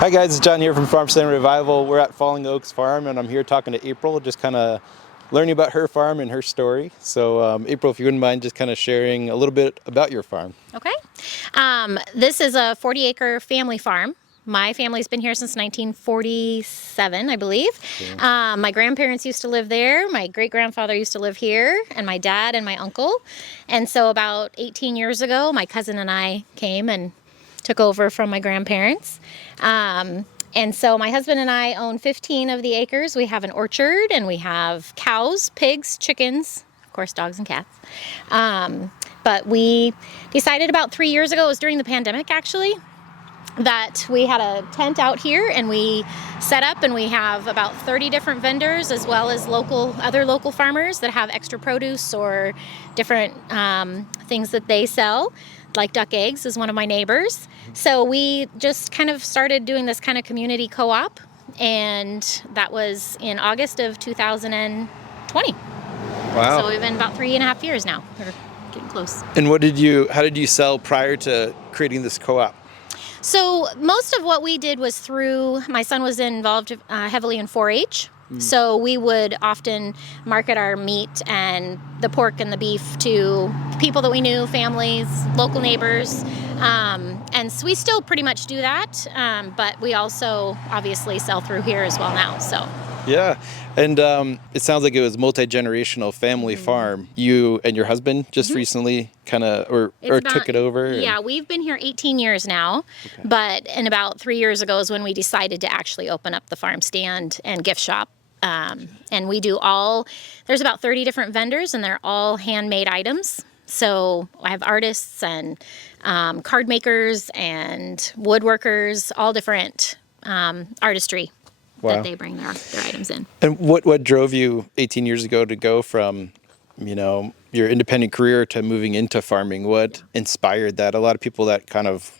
Hi guys, it's John here from Farmstand Revival. We're at Falling Oaks Farm and I'm here talking to April, just kind of learning about her farm and her story. So April, if you wouldn't mind just kind of sharing a little bit about your farm. Okay. This is a 40-acre family farm. My family's been here since 1947, I believe. Okay. My grandparents used to live there. My great-grandfather used to live here, and my dad and my uncle. And so about 18 years ago, my cousin and I came and took over from my grandparents. And so my husband and I own 15 of the acres. We have an orchard, and we have cows, pigs, chickens, of course, dogs and cats. But we decided about 3 years ago, it was during the pandemic actually, that we had a tent out here and we set up, and we have about 30 different vendors as well as other local farmers that have extra produce or different things that they sell. Like duck eggs is one of my neighbors. So we just kind of started doing this kind of community co-op, and that was in August of 2020. Wow. So we've been about 3.5 years now. We're getting close. And how did you sell prior to creating this co-op? So most of what we did was my son was involved heavily in 4-H. So we would often market our meat and the pork and the beef to people that we knew, families, local neighbors. And so we still pretty much do that. But we also obviously sell through here as well now. So. Yeah, and it sounds like it was multi-generational family farm. You and your husband just recently kind of, or took it over? Yeah, we've been here 18 years now, but in about 3 years ago is when we decided to actually open up the farm stand and gift shop. And we do there's about 30 different vendors, and they're all handmade items. So I have artists and card makers and woodworkers, all different artistry. Wow. That they bring their items in. And what drove you 18 years ago to go from, your independent career to moving into farming? What inspired that? A lot of people that kind of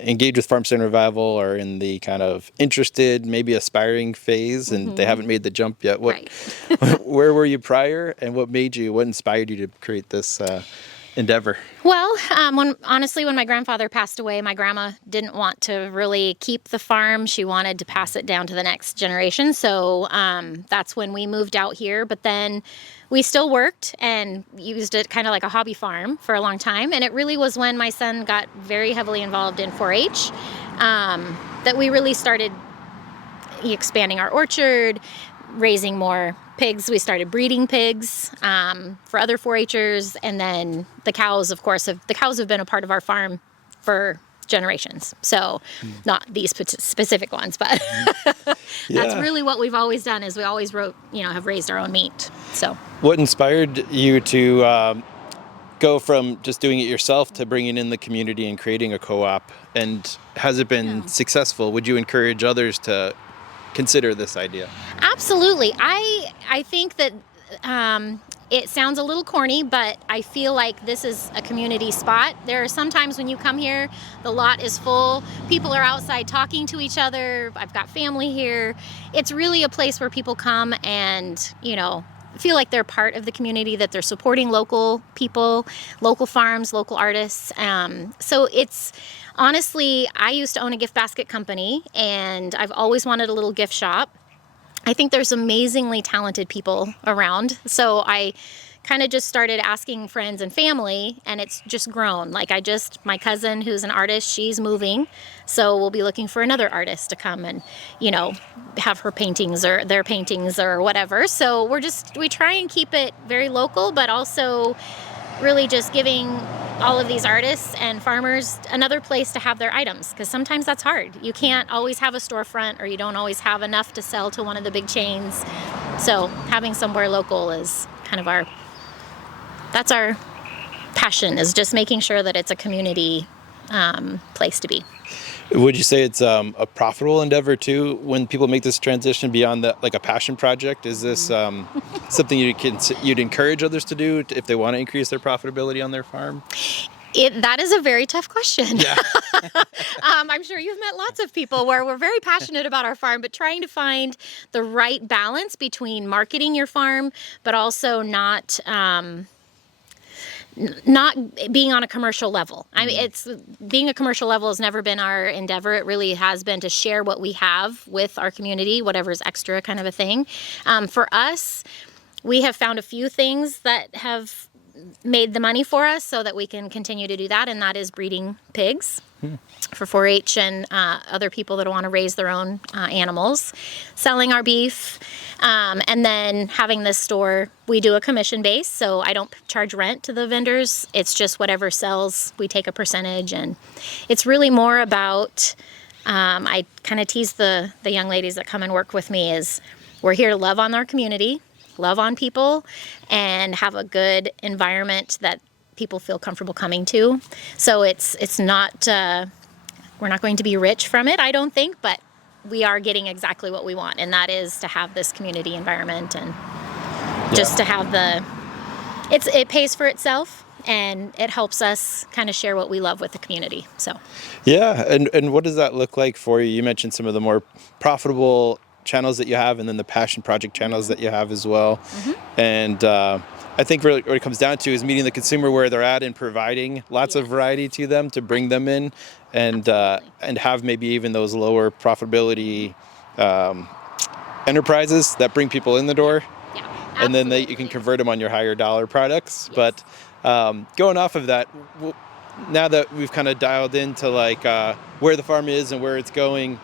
engage with Farmstand Revival are in the kind of interested, maybe aspiring phase, and they haven't made the jump yet. Where were you prior, and what inspired you to create this endeavor? Well, when my grandfather passed away, my grandma didn't want to really keep the farm. She wanted to pass it down to the next generation. So that's when we moved out here. But then we still worked and used it kind of like a hobby farm for a long time. And it really was when my son got very heavily involved in 4-H that we really started expanding our orchard, raising more pigs. We started breeding pigs for other 4-Hers, and then the cows, of course, have been a part of our farm for generations. So not these specific ones, but that's really what we've always done. Is we always have raised our own meat. So what inspired you to go from just doing it yourself to bringing in the community and creating a co-op? And has it been successful? Would you encourage others to consider this idea? Absolutely. I think that it sounds a little corny, but I feel like this is a community spot. There are some times when you come here, the lot is full. People are outside talking to each other. I've got family here. It's really a place where people come and, feel like they're part of the community, that they're supporting local people, local farms, local artists. So it's honestly, I used to own a gift basket company, and I've always wanted a little gift shop. I think there's amazingly talented people around. So I kind of just started asking friends and family, and it's just grown. My cousin who's an artist, she's moving. So we'll be looking for another artist to come and, have her paintings or their paintings or whatever. So we try and keep it very local, but also really just giving all of these artists and farmers another place to have their items, because sometimes that's hard. You can't always have a storefront, or you don't always have enough to sell to one of the big chains. So having somewhere local is kind of that's our passion, is just making sure that it's a community place to be. Would you say it's a profitable endeavor too when people make this transition beyond like a passion project? Is this something you'd encourage others to do if they want to increase their profitability on their farm? That is a very tough question. Yeah. I'm sure you've met lots of people where we're very passionate about our farm, but trying to find the right balance between marketing your farm, but also not not being on a commercial level. I mean, it's being a commercial level has never been our endeavor. It really has been to share what we have with our community, whatever's extra kind of a thing. For us, we have found a few things that have made the money for us so that we can continue to do that, and that is breeding pigs for 4-H and other people that want to raise their own animals, selling our beef, and then having this store. We do a commission base, so I don't charge rent to the vendors. It's just whatever sells, we take a percentage, and it's really more about, I kind of tease the young ladies that come and work with me, is we're here to love on our community, love on people, and have a good environment that people feel comfortable coming to. So it's not, we're not going to be rich from it, I don't think, but we are getting exactly what we want, and that is to have this community environment and just to have it pays for itself, and it helps us kind of share what we love with the community. So Yeah, and what does that look like for you? You mentioned some of the more profitable channels that you have, and then the passion project channels that you have as well. And I think really what it comes down to is meeting the consumer where they're at and providing lots of variety to them to bring them in, and have maybe even those lower profitability enterprises that bring people in the door, and then you can convert them on your higher dollar products. But going off of that, now that we've kind of dialed into like where the farm is and where it's going,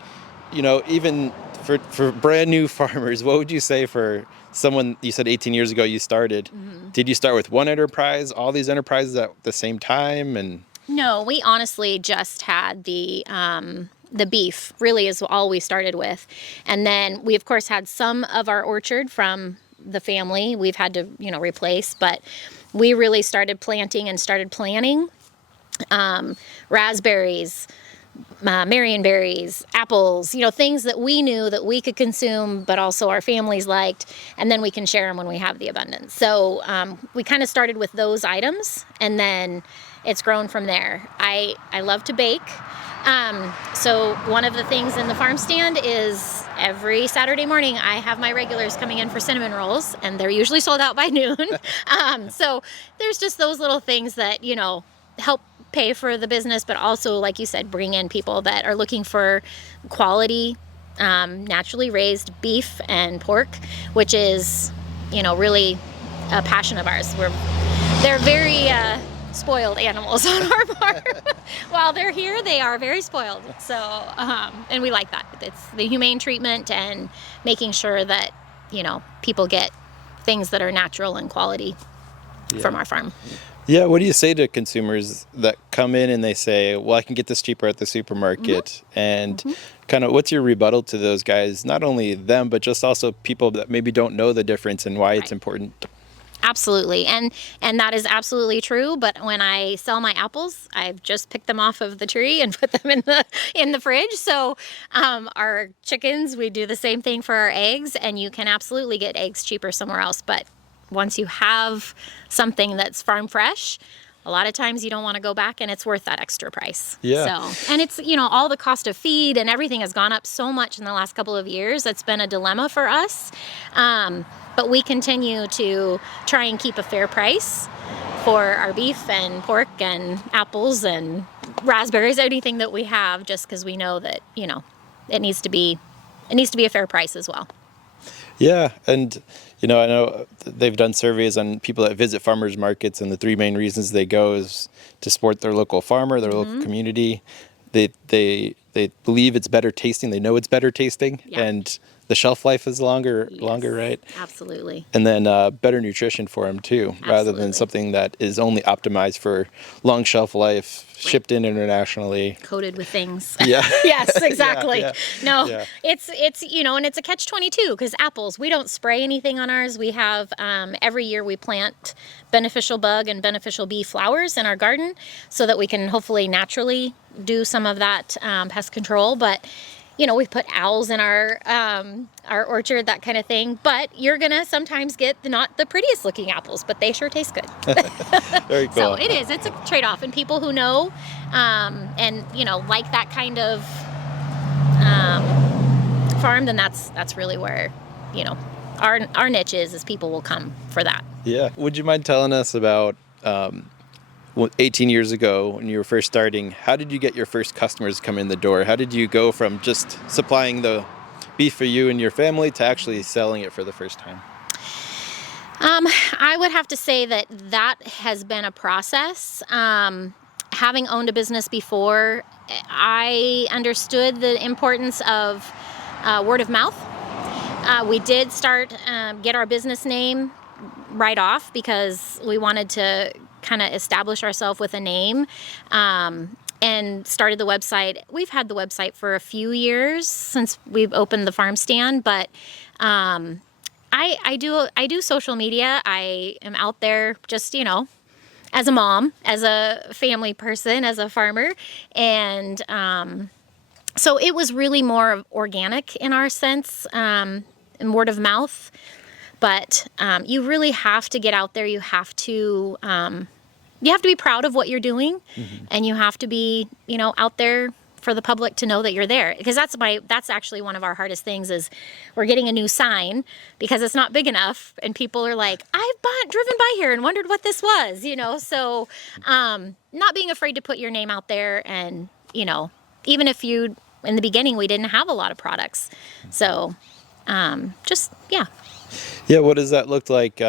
even for brand new farmers, what would you say for someone? You said 18 years ago you started. Did you start with one enterprise, all these enterprises at the same time? And no, we honestly just had the beef really is all we started with. And then we of course had some of our orchard from the family we've had to, replace, but we really started planting and started planning raspberries, marionberries, apples, things that we knew that we could consume, but also our families liked, and then we can share them when we have the abundance. So we kind of started with those items, and then it's grown from there. I love to bake. So one of the things in the farm stand is every Saturday morning I have my regulars coming in for cinnamon rolls, and they're usually sold out by noon. So there's just those little things that, help pay for the business, but also, like you said, bring in people that are looking for quality, naturally raised beef and pork, which is, really a passion of ours. They're very spoiled animals on our farm. While they're here, they are very spoiled. So, and we like that. It's the humane treatment and making sure that, people get things that are natural and quality from our farm. Yeah, what do you say to consumers that come in and they say, well, I can get this cheaper at the supermarket? And kind of what's your rebuttal to those guys? Not only them, but just also people that maybe don't know the difference and why it's important. Absolutely. And that is absolutely true. But when I sell my apples, I've just picked them off of the tree and put them in the fridge. So our chickens, we do the same thing for our eggs, and you can absolutely get eggs cheaper somewhere else. But once you have something that's farm fresh, a lot of times you don't want to go back, and it's worth that extra price. Yeah. So, and it's, all the cost of feed and everything has gone up so much in the last couple of years. It's been a dilemma for us. But we continue to try and keep a fair price for our beef and pork and apples and raspberries, anything that we have, just because we know that, it needs to be a fair price as well. Yeah, and I know they've done surveys on people that visit farmers markets, and the three main reasons they go is to support their local farmer, their local community. They believe it's better tasting. They know it's better tasting, and the shelf life is longer, right? Absolutely. And then better nutrition for them too, rather than something that is only optimized for long shelf life, shipped in internationally, coated with things. Yeah. Yes, exactly. Yeah. It's and it's a catch-22 because apples, we don't spray anything on ours. We have every year we plant beneficial bug and beneficial bee flowers in our garden so that we can hopefully naturally do some of that pest control. But we put owls in our orchard, that kind of thing. But you're gonna sometimes get not the prettiest looking apples, but they sure taste good. Very cool. So it's a trade-off, and people who know and like that kind of farm, then that's really where our niche is people will come for that. Yeah. Would you mind telling us about 18 years ago when you were first starting, how did you get your first customers come in the door? How did you go from just supplying the beef for you and your family to actually selling it for the first time? I would have to say that has been a process. Having owned a business before, I understood the importance of word of mouth. We did start get our business name right off because we wanted to kind of establish ourselves with a name, and started the website. We've had the website for a few years since we've opened the farm stand, but I do social media. I am out there just, as a mom, as a family person, as a farmer. And so it was really more organic in our sense, and word of mouth. But you really have to get out there. You have to be proud of what you're doing, and you have to be, out there for the public to know that you're there. Because that's actually one of our hardest things is we're getting a new sign because it's not big enough, and people are like, I've driven by here and wondered what this was, So not being afraid to put your name out there, and even if in the beginning we didn't have a lot of products, so yeah. Yeah, what does that look like,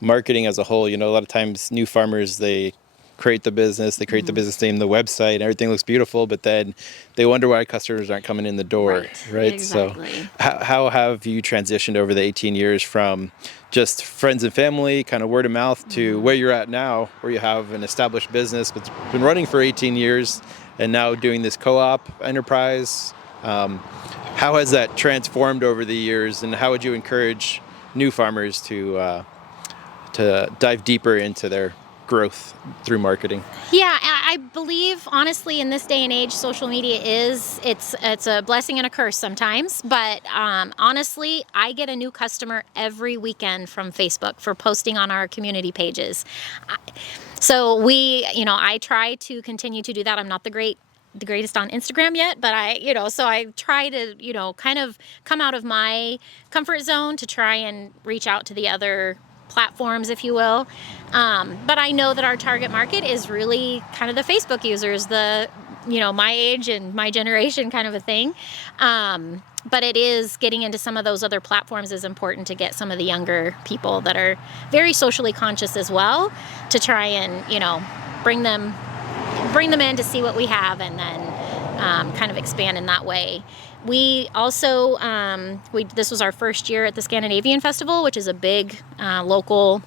marketing as a whole? A lot of times new farmers, they create the business, they create the business name, the website, and everything looks beautiful, but then they wonder why customers aren't coming in the door, right? Exactly. So how have you transitioned over the 18 years from just friends and family, kind of word of mouth, to where you're at now, where you have an established business that's been running for 18 years and now doing this co-op enterprise? How has that transformed over the years, and how would you encourage new farmers to dive deeper into their growth through marketing? Yeah, I believe honestly in this day and age, social media it's a blessing and a curse sometimes. But honestly, I get a new customer every weekend from Facebook for posting on our community pages. So I try to continue to do that. I'm not the greatest on Instagram yet, but so I try to, kind of come out of my comfort zone to try and reach out to the other platforms, if you will. But I know that our target market is really kind of the Facebook users, my age and my generation kind of a thing. But it is getting into some of those other platforms is important to get some of the younger people that are very socially conscious as well, to try and, bring them in to see what we have, and then kind of expand in that way. We also, this was our first year at the Scandinavian Festival, which is a big local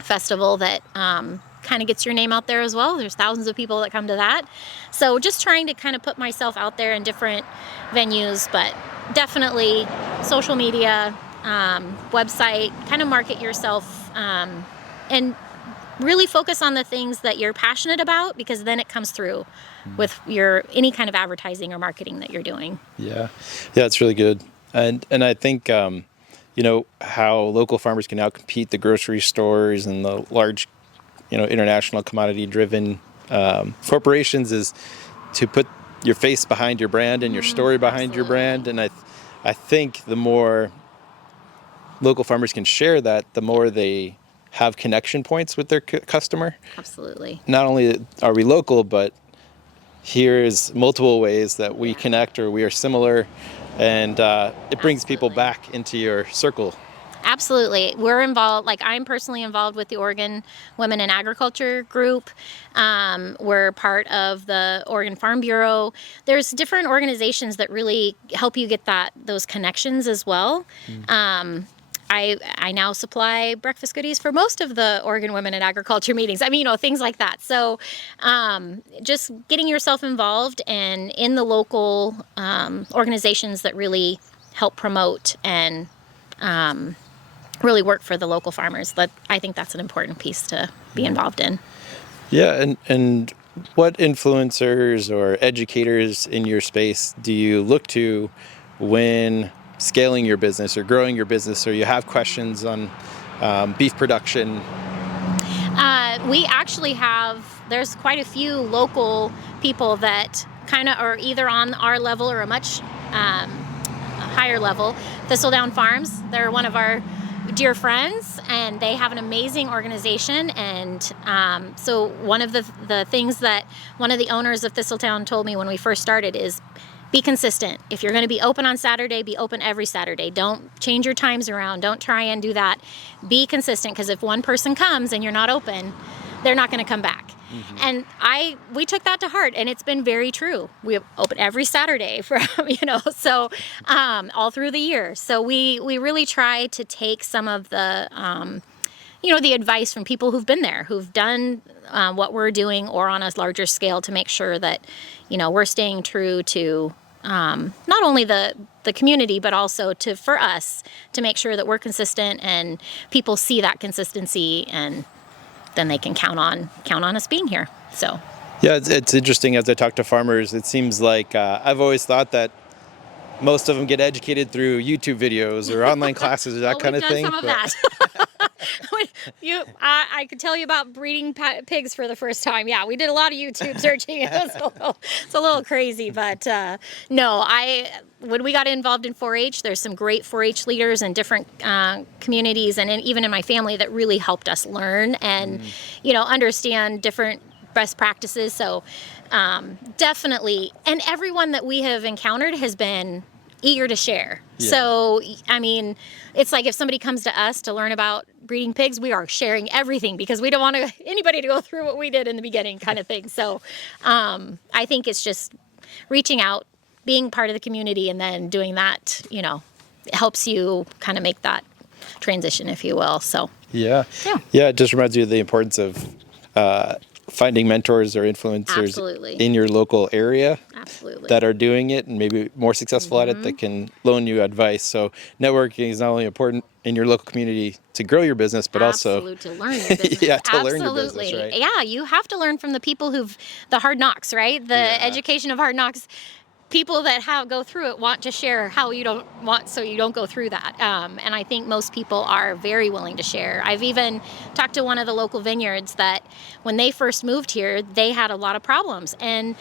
festival that kind of gets your name out there as well. There's thousands of people that come to that. So just trying to kind of put myself out there in different venues, but definitely social media, website, kind of market yourself, and really focus on the things that you're passionate about, because then it comes through with any kind of advertising or marketing that you're doing. Yeah, it's really good. And I think, how local farmers can now compete the grocery stores and the large, international commodity driven corporations is to put your face behind your brand and your story behind your brand. And I think the more local farmers can share that, the more they have connection points with their customer. Absolutely. Not only are we local, but here's multiple ways that we connect or we are similar, and it brings people back into your circle. Absolutely. We're involved, I'm personally involved with the Oregon Women in Agriculture group. We're part of the Oregon Farm Bureau. There's different organizations that really help you get those connections as well. I now supply breakfast goodies for most of the Oregon Women in Agriculture meetings. Things like that. So just getting yourself involved and in the local organizations that really help promote and really work for the local farmers. I think that's an important piece to be involved in. Yeah, and what influencers or educators in your space do you look to when scaling your business or growing your business, or you have questions on beef production? We actually there's quite a few local people that kind of are either on our level or a much higher level. Thistledown Farms, they're one of our dear friends, and they have an amazing organization. And so one of the things that one of the owners of Thistletown told me when we first started is, be consistent. If you're going to be open on Saturday, be open every Saturday. Don't change your times around. Don't try and do that. Be consistent, because if one person comes and you're not open, they're not going to come back. And we took that to heart, and it's been very true. We open every Saturday from, so all through the year. So we really try to take some of the, the advice from people who've been there, who've done what we're doing, or on a larger scale, to make sure that, we're staying true to not only the community, but also for us, to make sure that we're consistent and people see that consistency, and then they can count on us being here. So yeah, it's interesting. As I talk to farmers, it seems like I've always thought that most of them get educated through YouTube videos or online classes or that kind of thing. We've done some of that. I could tell you about breeding pigs for the first time. Yeah, we did a lot of YouTube searching. It's a little crazy, but no. When we got involved in 4-H, there's some great 4-H leaders in different communities, and even in my family, that really helped us learn and understand different best practices. So definitely, and everyone that we have encountered has been eager to share. Yeah. So, I mean, it's like if somebody comes to us to learn about breeding pigs, we are sharing everything, because we don't want anybody to go through what we did in the beginning, kind of thing. So I think it's just reaching out, being part of the community, and then doing that, it helps you kind of make that transition, if you will. So yeah, it just reminds you of the importance of finding mentors or influencers in your local area that are doing it and maybe more successful at it, that can loan you advice. So networking is not only important in your local community to grow your business, but also to learn your business. Learn your business, right? Yeah, you have to learn from the people the hard knocks, right? The education of hard knocks. People that go through it want to share how you don't want, so you don't go through that. And I think most people are very willing to share. I've even talked to one of the local vineyards that when they first moved here, they had a lot of problems, and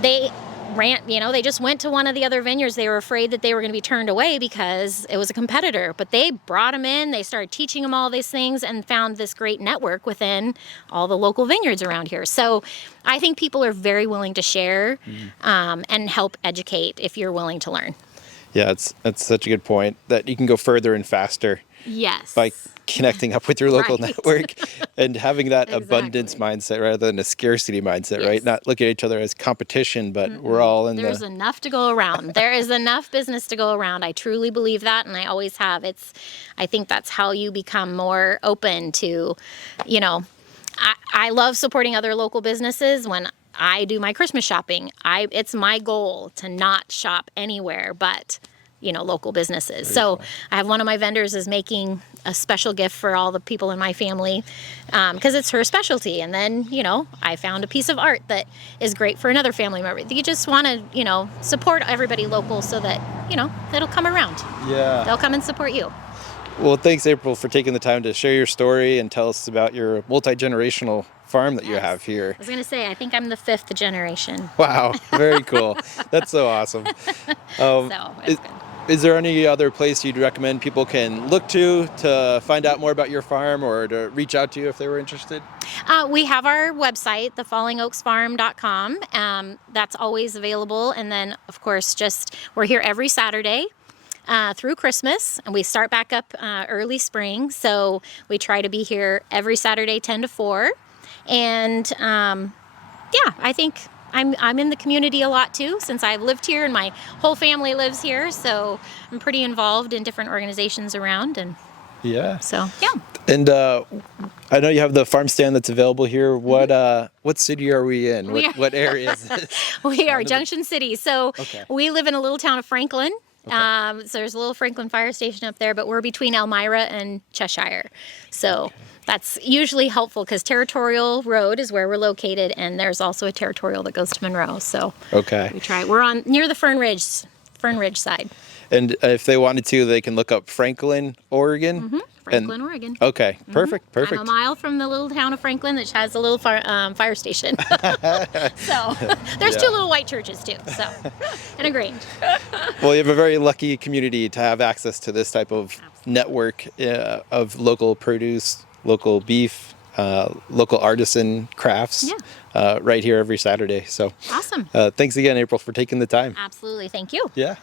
they they just went to one of the other vineyards. They were afraid that they were going to be turned away because it was a competitor, but they brought them in, they started teaching them all these things, and found this great network within all the local vineyards around here. So I think people are very willing to share and help educate if you're willing to learn. Yeah, that's such a good point, that you can go further and faster. Yes. By connecting up with your local network and having that abundance mindset rather than a scarcity mindset, right? Not looking at each other as competition, but we're all in There's enough to go around. There is enough business to go around. I truly believe that, and I always have. I think that's how you become more open to, I love supporting other local businesses. When I do my Christmas shopping, it's my goal to not shop anywhere but local businesses. So I have one of my vendors is making a special gift for all the people in my family, because it's her specialty. And then, I found a piece of art that is great for another family member. You just want to, support everybody local, so that, it'll come around. Yeah. They'll come and support you. Well, thanks, April, for taking the time to share your story and tell us about your multi-generational farm that you have here. I was going to say, I think I'm the 5th generation. Wow. Very cool. That's so awesome. So it's good. Is there any other place you'd recommend people can look to find out more about your farm, or to reach out to you if they were interested? We have our website, thefallingoaksfarm.com. That's always available. And then, of course, we're here every Saturday through Christmas, and we start back up early spring. So we try to be here every Saturday, 10 to 4. And I think I'm in the community a lot too, since I've lived here and my whole family lives here. So I'm pretty involved in different organizations around, and so yeah. And I know you have the farm stand that's available here. What city are we in? What area is this? We are Junction City. So we live in a little town of Franklin. So there's a little Franklin fire station up there, but we're between Elmira and Cheshire. So that's usually helpful, because Territorial Road is where we're located, and there's also a Territorial that goes to Monroe. So we try. We're near the Fern Ridge side. And if they wanted to, they can look up Franklin, Oregon. Franklin, Oregon. Okay, perfect. I'm a mile from the little town of Franklin, that has a little fire station. So there's 2 little white churches too, and a Grange. Well, you have a very lucky community to have access to this type of network of local produce, local beef, local artisan crafts right here every Saturday. So Awesome. thanks again, April, for taking the time. Absolutely. Thank you. Yeah.